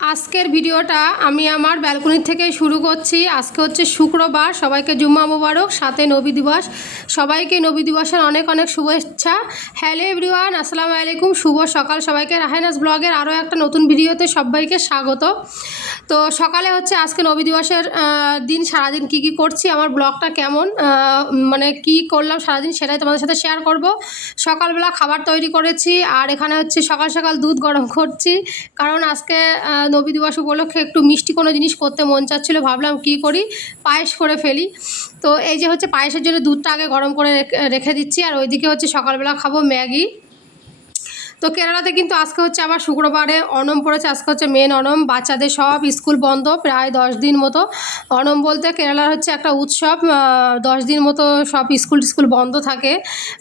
আজকের ভিডিওটা আমি আমার ব্যালকনি থেকে শুরু করছি। আজকে হচ্ছে শুক্রবার, সবাইকে জুম্মা মোবারক, সাথে নবী দিবস। সবাইকে নবী দিবসের অনেক অনেক শুভেচ্ছা। হ্যালো এভরিওয়ান, আসসালামু আলাইকুম, শুভ সকাল সবাইকে। রাহানাস ব্লগের আরও একটা নতুন ভিডিওতে সবাইকে স্বাগত। তো সকালে হচ্ছে আজকে নবী দিবসের দিন, সারাদিন কি কি করছি, আমার ব্লগটা কেমন, মানে কি করলাম সারাদিন, সেটাই তোমাদের সাথে শেয়ার করব। সকালবেলা খাবার তৈরি করেছি, আর এখানে হচ্ছে সকাল সকাল দুধ গরম করছি, কারণ আজকে নবী দিবস উপলক্ষে একটু মিষ্টি কোনো জিনিস করতে মন চাচ্ছিলো। ভাবলাম কি করি, পায়েস করে ফেলি। তো এই যে হচ্ছে পায়েসের জন্য দুধটা আগে গরম করে রেখে দিচ্ছি, আর ওইদিকে হচ্ছে সকালবেলা খাবো ম্যাগি। তো কেরালাতে কিন্তু আজকে হচ্ছে আবার শুক্রবারে অনম পড়েছে। আজকে হচ্ছে মেন অনম, বাচ্চাদের সব স্কুল বন্ধ প্রায় 10 দিন মতো। অনম বলতে কেরালার হচ্ছে একটা উৎসব, 10 দিন মতো সব স্কুল বন্ধ থাকে,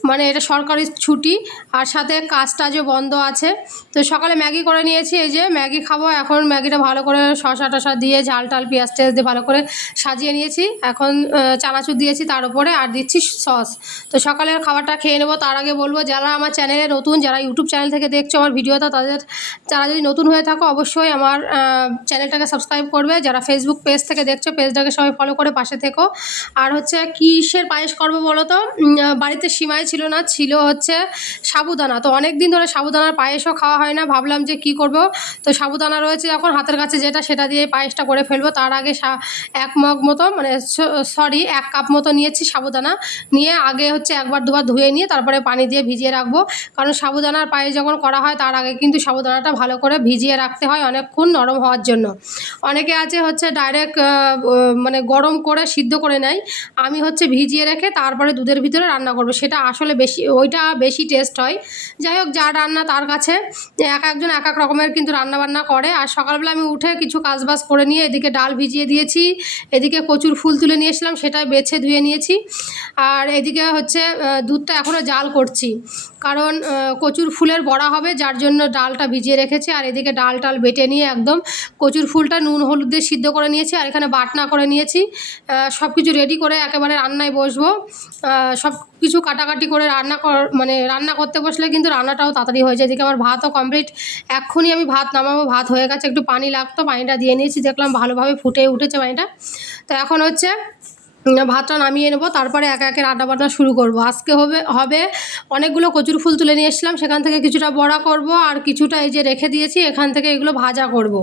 মানে এটা সরকারি ছুটি, আর সাথে কাজ টাজও বন্ধ আছে। তো সকালে ম্যাগি করে নিয়েছি, এই যে ম্যাগি খাবো এখন। ম্যাগিটা ভালো করে শসা টসা দিয়ে, ঝাল টাল পেঁয়াজ টেয়াজ দিয়ে ভালো করে সাজিয়ে নিয়েছি। এখন চানাচুর দিয়েছি তার উপরে, আর দিচ্ছি সস। তো সকালের খাবারটা খেয়ে নেবো। তার আগে বলবো, যারা আমার চ্যানেলে নতুন, যারা ইউটিউব চ্যানেল থেকে দেখছো আমার ভিডিওটা, যারা যদি নতুন হয়ে থাকো অবশ্যই আমার চ্যানেলটাকে সাবস্ক্রাইব করবে। যারা ফেসবুক পেজ থেকে দেখছো, পেজটাকে সবাই ফলো করে পাশে থেকো। আর হচ্ছে কিসের পায়েস করবো বলো তো, বাড়িতে সিমাই ছিল না, ছিল হচ্ছে সাবুদানা। তো অনেক দিন ধরে সাবুদানার পায়েসও খাওয়া হয় না, ভাবলাম যে কি করব। তো সাবুদানা রয়েছে যখন হাতের কাছে, যেটা সেটা দিয়ে পায়েসটা করে ফেলবো। তার আগে 1 মগ মতো, মানে 1 কাপ মতো নিয়েছি সাবুদানা। নিয়ে আগে হচ্ছে একবার দুবার ধুয়ে নিয়ে তারপরে পানি দিয়ে ভিজিয়ে রাখবো, কারণ সাবুদানার পায়েস যখন করা হয় তার আগে কিন্তু সাবুদানাটা ভালো করে ভিজিয়ে রাখতে হয় অনেকক্ষণ নরম হওয়ার জন্য। অনেকে আছে হচ্ছে ডাইরেক্ট মানে গরম করে সিদ্ধ করে নেয়, আমি হচ্ছে ভিজিয়ে রেখে তারপরে দুধের ভিতরে রান্না করবো, সেটা আসলে ওইটা বেশি টেস্ট হয়। যাই হোক, যার রান্না তার কাছে, একজন এক এক রকমের কিন্তু রান্নাবান্না করে। আর সকালবেলা আমি উঠে কিছু কাজবাজ করে নিয়ে এদিকে ডাল ভিজিয়ে দিয়েছি, এদিকে কচুর ফুল তুলে নিয়ে এসলাম, সেটাই বেছে ধুয়ে নিয়েছি। আর এদিকে হচ্ছে দুধটা এখনও জাল করছি, কারণ কচুর ফুলের বড়া হবে, যার জন্য ডালটা ভিজিয়ে রেখেছি। আর এদিকে ডাল টাল বেটে নিয়ে একদম কচুর ফুলটা নুন হলুদ দিয়ে সিদ্ধ করে নিয়েছি, আর এখানে বাটনা করে নিয়েছি। সব কিছু রেডি করে একেবারে রান্নায় বসবো। সব কিছু কাটাকাটি করে মানে রান্না করতে বসলে কিন্তু রান্নাটাও তাড়াতাড়ি হয়ে যায়। এদিকে আমার ভাতও কমপ্লিট, এক্ষুনি আমি ভাত নামাবো। ভাত হয়ে গেছে, একটু পানি লাগতো, পানিটা দিয়ে নিয়েছি, দেখলাম ভালোভাবে ফুটে উঠেছে পানিটা। তো এখন হচ্ছে ভাতটা নামিয়ে নেবো, তারপরে একে একে রান্নাবান্না শুরু করব। আজকে হবে অনেকগুলো কচুর ফুল তুলে নিয়ে এসলাম, সেখান থেকে কিছুটা বড়া করব, আর কিছুটা এই যে রেখে দিয়েছি, এখান থেকে এগুলো ভাজা করব।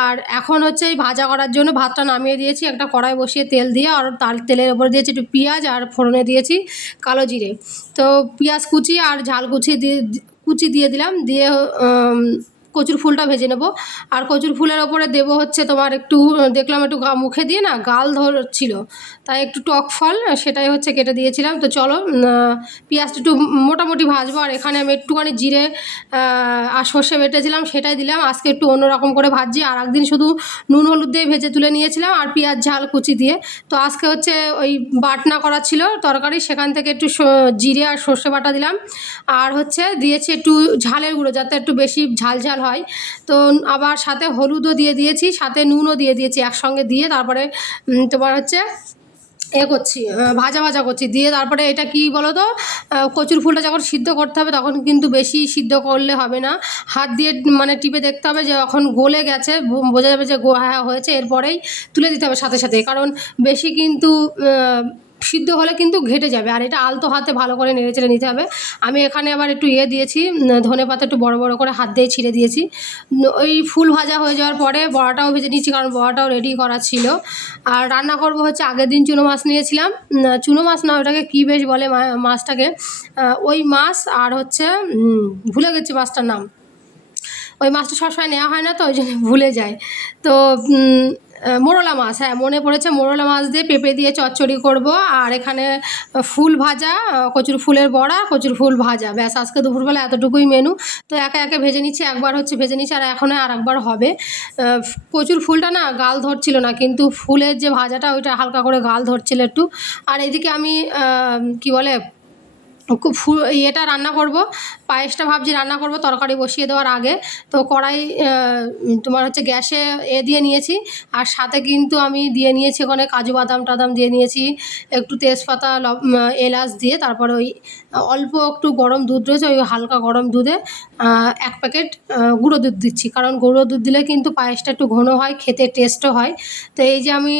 আর এখন হচ্ছে এই ভাজা করার জন্য ভাতটা নামিয়ে দিয়েছি, একটা কড়াই বসিয়ে তেল দিয়ে, আর তার তেলের ওপর দিয়েছি একটু পেঁয়াজ, আর ফোড়নে দিয়েছি কালো জিরে। তো পেঁয়াজ কুচি আর ঝাল কুচি দিয়ে দিলাম, দিয়ে কচুর ফুলটা ভেজে নেব। আর কচুর ফুলের ওপরে দেবো হচ্ছে তোমার একটু, দেখলাম একটু মুখে দিয়ে না গাল ধরছিল, তাই একটু টক ফল, সেটাই হচ্ছে কেটে দিয়েছিলাম। তো চলো পেঁয়াজটা একটু মোটামুটি ভাজবো। আর এখানে আমি একটুখানি জিরে আর সর্ষে বেটেছিলাম, সেটাই দিলাম। আজকে একটু অন্যরকম করে ভাজছি, আর একদিন শুধু নুন হলুদ দিয়ে ভেজে তুলে নিয়েছিলাম, আর পেঁয়াজ ঝাল কুচি দিয়ে। তো আজকে হচ্ছে ওই বাটনা করা ছিল তরকারি, সেখান থেকে একটু জিরে আর সর্ষে বাটা দিলাম, আর হচ্ছে দিয়েছি একটু ঝালের গুঁড়ো, যাতে একটু বেশি ঝাল ঝাল হয়। তো আবার সাথে হলুদও দিয়ে দিয়েছি, সাথে নুনও দিয়ে দিয়েছি একসঙ্গে দিয়ে, তারপরে তোমার হচ্ছে করছি, ভাজা করছি, দিয়ে তারপরে এটা কি বলো তো, কচুর ফুলটা যখন সিদ্ধ করতে হবে তখন কিন্তু বেশি সিদ্ধ করলে হবে না, হাত দিয়ে মানে টিপে দেখতে হবে যে যখন গলে গেছে বোঝা যাবে যে হ্যাঁ হয়েছে, এরপরেই তুলে দিতে হবে সাথে সাথে, কারণ বেশি কিন্তু সিদ্ধ হলে কিন্তু ঘেটে যাবে। আর এটা আলতো হাতে ভালো করে নেড়েচেড়ে নিতে হবে। আমি এখানে আবার একটু দিয়েছি, ধনেপাতা একটু বড় বড় করে হাত দিয়ে ছিঁড়ে দিয়েছি। ওই ফুল ভাজা হয়ে যাওয়ার পরে বড়াটাও ভেজে নিয়েছি, কারণ বড়াটাও রেডি করা ছিল। আর রান্না করব হচ্ছে, আগের দিন চুনো মাছ নিয়েছিলাম, চুনো মাছ না, ওটাকে কী বেশ বলে মাছটাকে, ওই মাছ, আর হচ্ছে ভুলে গেছি মাছটার নাম। ওই মাছটা সবসময় নেওয়া হয় না, তো ওই জন্য ভুলে যায়। তো মোরলা মাছ, হ্যাঁ মনে পড়েছে, মোরলা মাছ দিয়ে পেঁপে দিয়ে চচ্চড়ি করব। আর এখানে ফুল ভাজা, কচুর ফুলের বড়া, কচুর ফুল ভাজা, ব্যাস আজকে দুপুরবেলা এতটুকুই মেনু। তো একে একে ভেজে নিচ্ছি, একবার হচ্ছে ভেজে নিচ্ছি, আর এখনও আর একবার হবে। কচুর ফুলটা না গাল ধরছিল না, কিন্তু ফুলের যে ভাজাটা ওইটা হালকা করে গাল ধরছিল একটু। আর এদিকে আমি কি বলে খুব ইয়েটা রান্না করব, পায়েসটা ভাবছি রান্না করব তরকারি বসিয়ে দেওয়ার আগে। তো কড়াই তোমার হচ্ছে গ্যাসে দিয়ে নিয়েছি, আর সাথে কিন্তু আমি দিয়ে নিয়েছি ওখানে কাজু বাদাম টাদাম দিয়ে নিয়েছি, একটু তেজপাতা এলাচ দিয়ে, তারপরে ওই অল্প একটু গরম দুধ রয়েছে, ওই হালকা গরম দুধে 1 প্যাকেট গুঁড়ো দুধ দিচ্ছি, কারণ গুঁড়ো দুধ দিলে কিন্তু পায়েসটা একটু ঘন হয়, খেতে টেস্টও হয়। তো এই যে আমি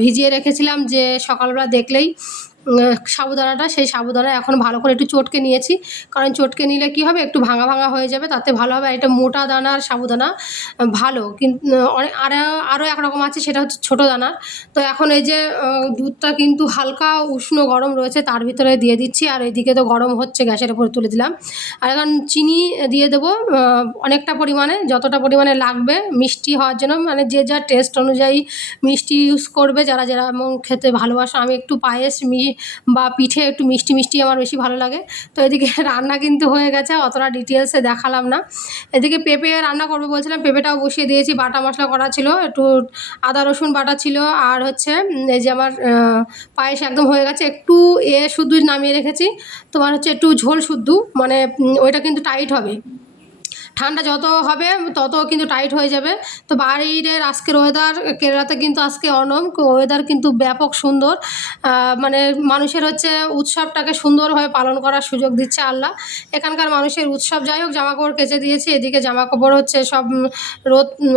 ভিজিয়ে রেখেছিলাম যে সকালবেলা দেখলেই সাবুদানাটা, সেই সাবুদানা এখন ভালো করে একটু চটকে নিয়েছি, কারণ চটকে নিলে কি হবে একটু ভাঙা ভাঙা হয়ে যাবে, তাতে ভালো হবে। আর এটা মোটা দানার সাবুদানা ভালো, কিন্তু অনেক আরও একরকম আছে, সেটা হচ্ছে ছোটো দানার। তো এখন এই যে দুধটা কিন্তু হালকা উষ্ণ গরম রয়েছে, তার ভিতরে দিয়ে দিচ্ছি, আর এইদিকে তো গরম হচ্ছে, গ্যাসের উপরে তুলে দিলাম। আর এখন চিনি দিয়ে দেবো অনেকটা পরিমাণে, যতটা পরিমাণে লাগবে মিষ্টি হওয়ার জন্য, মানে যে যার টেস্ট অনুযায়ী মিষ্টি ইউজ করবে, যারা যেমন খেতে ভালোবাসে। আমি একটু পায়েস বা পিঠে একটু মিষ্টি মিষ্টি আমার বেশি ভালো লাগে। তো এদিকে রান্না কিন্তু হয়ে গেছে, অতটা ডিটেলসে দেখালাম না। এদিকে পেঁপে রান্না করবো বলছিলাম, পেঁপেটাও বসিয়ে দিয়েছি, বাটা মশলা করা ছিল, একটু আদা রসুন বাটা ছিল, আর হচ্ছে এই যে আমার পায়েস একদম হয়ে গেছে, একটু শুদ্ধ নামিয়ে রেখেছি, তোমার হচ্ছে একটু ঝোল শুদ্ধ, মানে ওইটা কিন্তু টাইট হবে, ঠান্ডা যত হবে তত কিন্তু টাইট হয়ে যাবে। তো বাইরের আজকের ওয়েদার, কেরালাতে কিন্তু আজকে ওনম, ওয়েদার কিন্তু ব্যাপক সুন্দর, মানে মানুষের হচ্ছে উৎসবটাকে সুন্দরভাবে পালন করার সুযোগ দিচ্ছে আল্লাহ। এখানকার মানুষের উৎসব, যাই হোক জামাকাপড় কেচে দিয়েছি, এদিকে জামাকাপড় হচ্ছে সব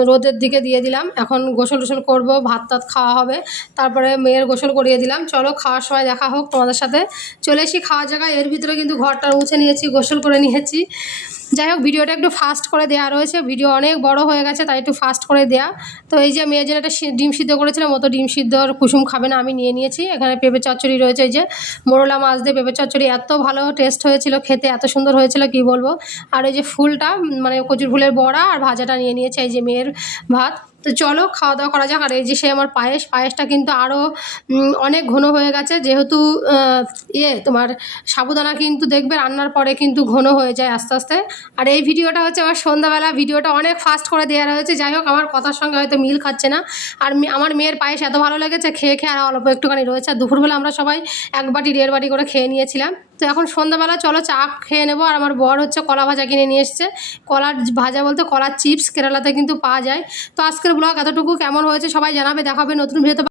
রোদের দিকে দিয়ে দিলাম। এখন গোসল টোসল করবো, ভাত টাত খাওয়া হবে, তারপরে মেয়ের গোসল করিয়ে দিলাম। চলো খাওয়ার সময় দেখা হোক তোমাদের সাথে। চলে এসি খাওয়ার জায়গায়, এর ভিতরে কিন্তু ঘরটা মুছে নিয়েছি, গোসল করে নিয়েছি। যাই হোক ভিডিওটা একটু ফাস্ট করে দেওয়া রয়েছে, ভিডিও অনেক বড় হয়ে গেছে, তাই একটু ফাস্ট করে দেয়া। তো এই যে মেয়ের জন্য একটা ডিম সিদ্ধ করেছিলাম, মতো ডিম সিদ্ধর কুসুম খাবে না, আমি নিয়ে নিয়েছি। এখানে পেঁপে চচ্চড়ি রয়েছে, এই যে মোরলা মাছ দিয়ে পেঁপে চচ্চড়ি, এত ভালো টেস্ট হয়েছিল, খেতে এত সুন্দর হয়েছিল কি বলবো। আর এই যে ফুলটা, মানে কচুর ফুলের বড়া আর ভাজাটা নিয়ে নিয়েছে, এই যে মেয়ের ভাত। তো চলো খাওয়া দাওয়া করা যাক। আর এই যে সে আমার পায়েসটা কিন্তু আরও অনেক ঘন হয়ে গেছে, যেহেতু তোমার সাবুদানা কিন্তু দেখবে রান্নার পরে কিন্তু ঘন হয়ে যায় আস্তে আস্তে। আর এই ভিডিওটা হচ্ছে আমার সন্ধ্যাবেলা, ভিডিওটা অনেক ফাস্ট করে দেওয়া রয়েছে, যাই হোক আমার কথার সঙ্গে হয়তো মিল খাচ্ছে না। আর আমার মেয়ের পায়েস এত ভালো লেগেছে, খেয়ে খেয়ে আর অল্প একটুখানি রয়েছে। আর দুপুরবেলা আমরা সবাই 1 বাটি 1.5 বাটি করে খেয়ে নিয়েছিলাম। তো এখন সন্ধ্যাবেলা চলো চা খেয়ে নেবো। আর আমার বর হচ্ছে কলা ভাজা কিনে নিয়ে এসছে, কলার ভাজা বলতে কলার চিপস, কেরালাতে কিন্তু পাওয়া যায়। তো আজকের ব্লগ এতটুকু, কেমন হয়েছে সবাই জানাবে, দেখাবে নতুন ভিডিওতে।